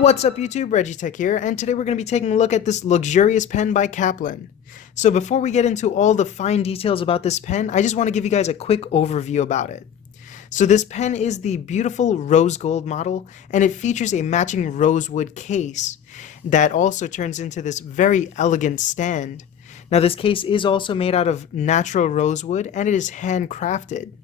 What's up YouTube, ReggieTECH here, and today we're going to be taking a look at this luxurious pen by Caplin. So before we get into all the fine details about this pen, I just want to give you guys a quick overview about it. So this pen is the beautiful rose gold model, and it features a matching rosewood case that also turns into this very elegant stand. Now this case is also made out of natural rosewood, and it is handcrafted.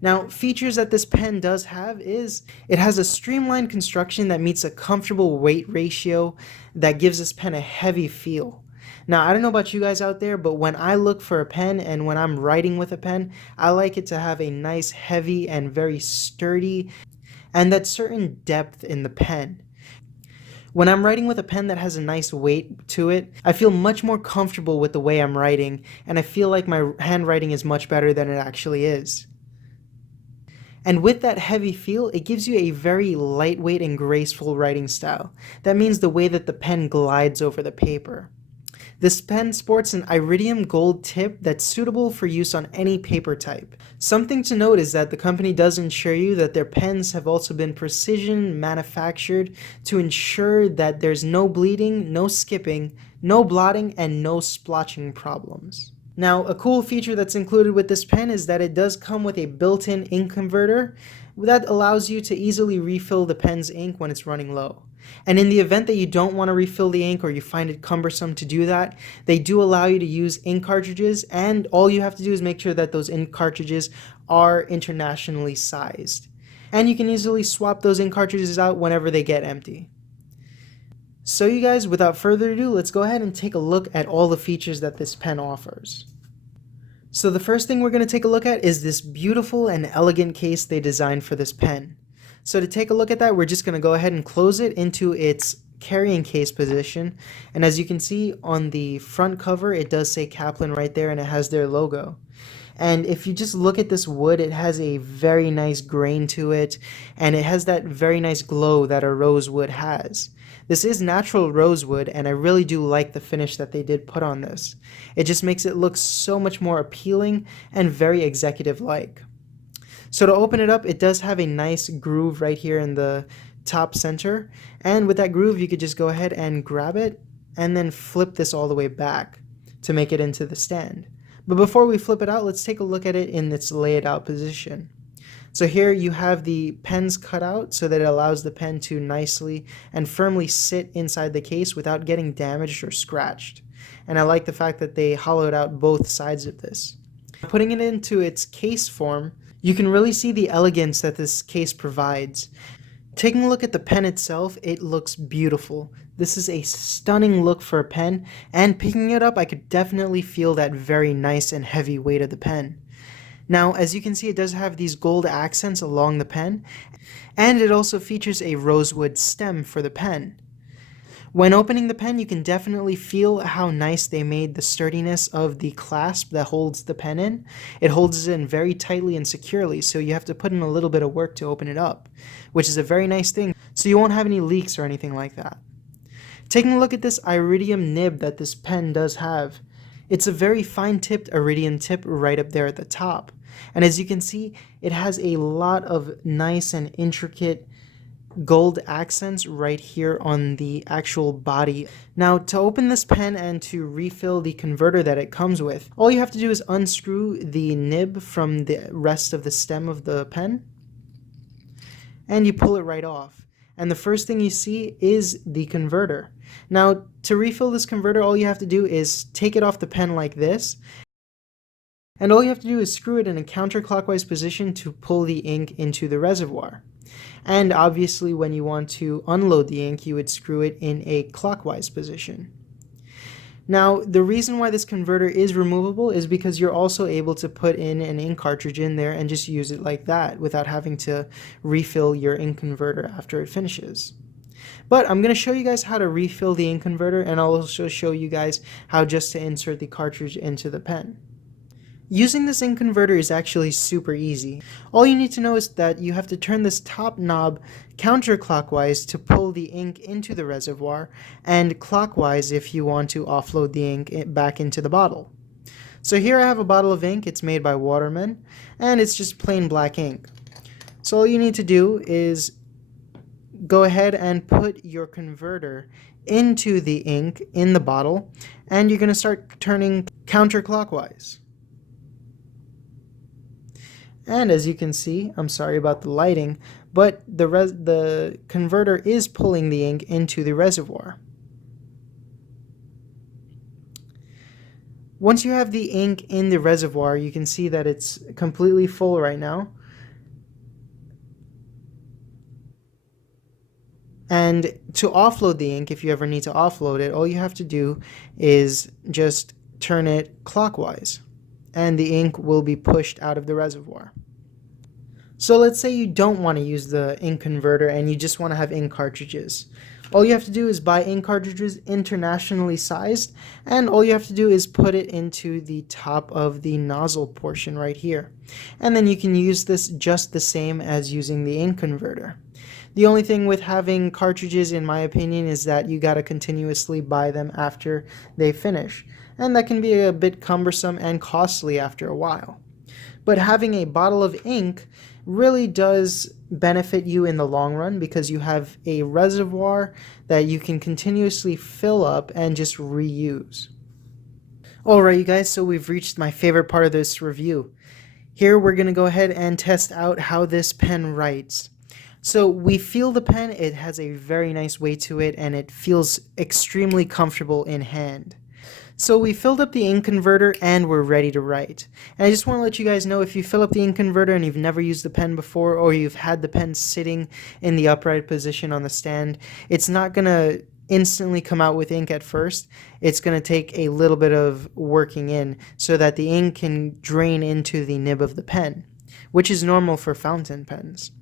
Now, features that this pen does have is it has a streamlined construction that meets a comfortable weight ratio that gives this pen a heavy feel. Now, I don't know about you guys out there, but when I look for a pen and when I'm writing with a pen, I like it to have a nice, heavy, and very sturdy, and that certain depth in the pen. When I'm writing with a pen that has a nice weight to it, I feel much more comfortable with the way I'm writing, and I feel like my handwriting is much better than it actually is. And with that heavy feel, it gives you a very lightweight and graceful writing style. That means the way that the pen glides over the paper. This pen sports an iridium gold tip that's suitable for use on any paper type. Something to note is that the company does ensure you that their pens have also been precision manufactured to ensure that there's no bleeding, no skipping, no blotting, and no splotching problems. Now, a cool feature that's included with this pen is that it does come with a built-in ink converter that allows you to easily refill the pen's ink when it's running low. And in the event that you don't want to refill the ink or you find it cumbersome to do that, they do allow you to use ink cartridges, and all you have to do is make sure that those ink cartridges are internationally sized. And you can easily swap those ink cartridges out whenever they get empty. So you guys, without further ado, let's go ahead and take a look at all the features that this pen offers. So the first thing we're going to take a look at is this beautiful and elegant case they designed for this pen. So to take a look at that, we're just going to go ahead and close it into its carrying case position. And as you can see on the front cover, it does say Caplin right there, and it has their logo. And if you just look at this wood, it has a very nice grain to it, and it has that very nice glow that a rosewood has. This is natural rosewood, and I really do like the finish that they did put on this. It just makes it look so much more appealing and very executive-like. So to open it up, it does have a nice groove right here in the top center, and with that groove, you could just go ahead and grab it and then flip this all the way back to make it into the stand. But before we flip it out, let's take a look at it in its laid out position. So here you have the pens cut out so that it allows the pen to nicely and firmly sit inside the case without getting damaged or scratched. And I like the fact that they hollowed out both sides of this. Putting it into its case form, you can really see the elegance that this case provides. Taking a look at the pen itself, it looks beautiful. This is a stunning look for a pen, and picking it up, I could definitely feel that very nice and heavy weight of the pen. Now, as you can see, it does have these gold accents along the pen, and it also features a rosewood stem for the pen. When opening the pen, you can definitely feel how nice they made the sturdiness of the clasp that holds the pen in. It holds it in very tightly and securely, so you have to put in a little bit of work to open it up, which is a very nice thing, so you won't have any leaks or anything like that. Taking a look at this iridium nib that this pen does have, it's a very fine-tipped iridium tip right up there at the top. And as you can see, it has a lot of nice and intricate gold accents right here on the actual body. Now, to open this pen and to refill the converter that it comes with, all you have to do is unscrew the nib from the rest of the stem of the pen, and you pull it right off. And the first thing you see is the converter. Now, to refill this converter, all you have to do is take it off the pen like this, and all you have to do is screw it in a counterclockwise position to pull the ink into the reservoir. And obviously, when you want to unload the ink, you would screw it in a clockwise position. Now, the reason why this converter is removable is because you're also able to put in an ink cartridge in there and just use it like that without having to refill your ink converter after it finishes. But I'm going to show you guys how to refill the ink converter, and I'll also show you guys how just to insert the cartridge into the pen. Using this ink converter is actually super easy. All you need to know is that you have to turn this top knob counterclockwise to pull the ink into the reservoir, and clockwise if you want to offload the ink back into the bottle. So here I have a bottle of ink. It's made by Waterman, and it's just plain black ink. So all you need to do is go ahead and put your converter into the ink in the bottle, and you're going to start turning counterclockwise. And as you can see, I'm sorry about the lighting, but the converter is pulling the ink into the reservoir. Once you have the ink in the reservoir, you can see that it's completely full right now. And to offload the ink, if you ever need to offload it, all you have to do is just turn it clockwise, and the ink will be pushed out of the reservoir. So let's say you don't want to use the ink converter and you just want to have ink cartridges. All you have to do is buy ink cartridges internationally sized, and all you have to do is put it into the top of the nozzle portion right here. And then you can use this just the same as using the ink converter. The only thing with having cartridges, in my opinion, is that you gotta continuously buy them after they finish, and that can be a bit cumbersome and costly after a while. But having a bottle of ink really does benefit you in the long run, because you have a reservoir that you can continuously fill up and just reuse. Alright you guys, so we've reached my favorite part of this review. Here we're going to go ahead and test out how this pen writes. So we feel the pen, it has a very nice weight to it, and it feels extremely comfortable in hand. So we filled up the ink converter and we're ready to write. And I just want to let you guys know, if you fill up the ink converter and you've never used the pen before, or you've had the pen sitting in the upright position on the stand, it's not going to instantly come out with ink at first. It's going to take a little bit of working in so that the ink can drain into the nib of the pen, which is normal for fountain pens.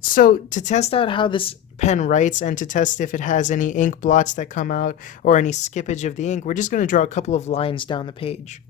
So to test out how this pen writes, and to test if it has any ink blots that come out or any skippage of the ink, we're just going to draw a couple of lines down the page.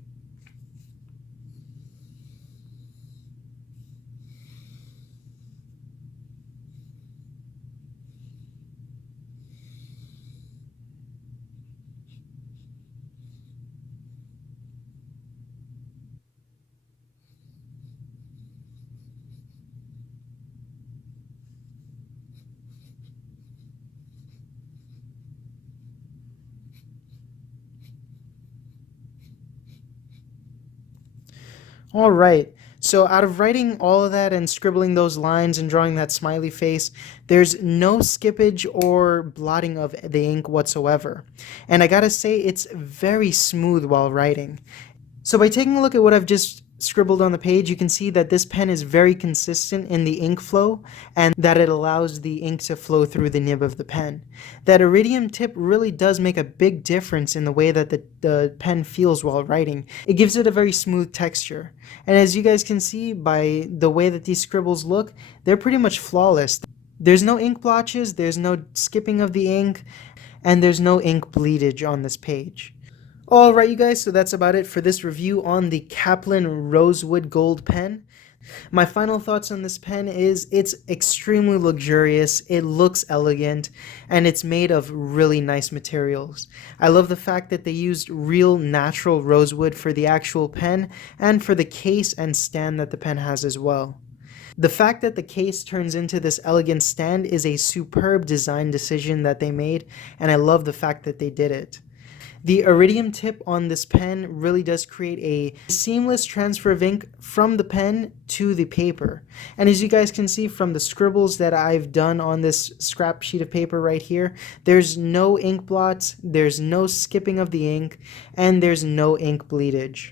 All right. So out of writing all of that and scribbling those lines and drawing that smiley face, there's no skippage or blotting of the ink whatsoever. And I gotta say, it's very smooth while writing. So by taking a look at what I've just scribbled on the page, you can see that this pen is very consistent in the ink flow, and that it allows the ink to flow through the nib of the pen. That iridium tip really does make a big difference in the way that the pen feels while writing. It gives it a very smooth texture. And as you guys can see by the way that these scribbles look, they're pretty much flawless. There's no ink blotches, there's no skipping of the ink, and there's no ink bleedage on this page. Alright you guys, so that's about it for this review on the Caplin Rosewood Gold pen. My final thoughts on this pen is it's extremely luxurious, it looks elegant, and it's made of really nice materials. I love the fact that they used real natural rosewood for the actual pen and for the case and stand that the pen has as well. The fact that the case turns into this elegant stand is a superb design decision that they made, and I love the fact that they did it. The iridium tip on this pen really does create a seamless transfer of ink from the pen to the paper. And as you guys can see from the scribbles that I've done on this scrap sheet of paper right here, there's no ink blots, there's no skipping of the ink, and there's no ink bleedage.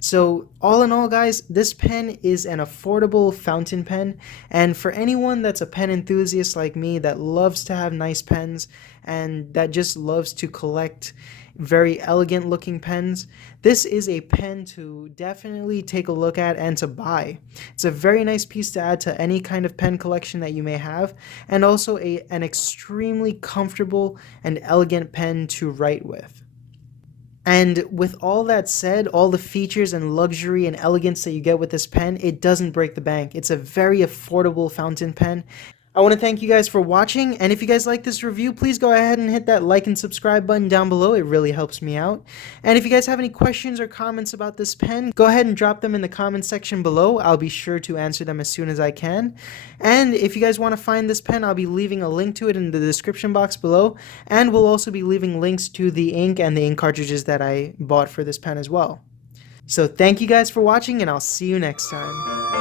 So all in all guys, this pen is an affordable fountain pen, and for anyone that's a pen enthusiast like me that loves to have nice pens and that just loves to collect very elegant looking pens, this is a pen to definitely take a look at and to buy. It's a very nice piece to add to any kind of pen collection that you may have, and also an extremely comfortable and elegant pen to write with. And with all that said, all the features and luxury and elegance that you get with this pen, it doesn't break the bank. It's a very affordable fountain pen. I want to thank you guys for watching, and if you guys like this review, please go ahead and hit that like and subscribe button down below. It really helps me out. And if you guys have any questions or comments about this pen, go ahead and drop them in the comment section below. I'll be sure to answer them as soon as I can. And if you guys want to find this pen, I'll be leaving a link to it in the description box below, and we'll also be leaving links to the ink and the ink cartridges that I bought for this pen as well. So thank you guys for watching, and I'll see you next time.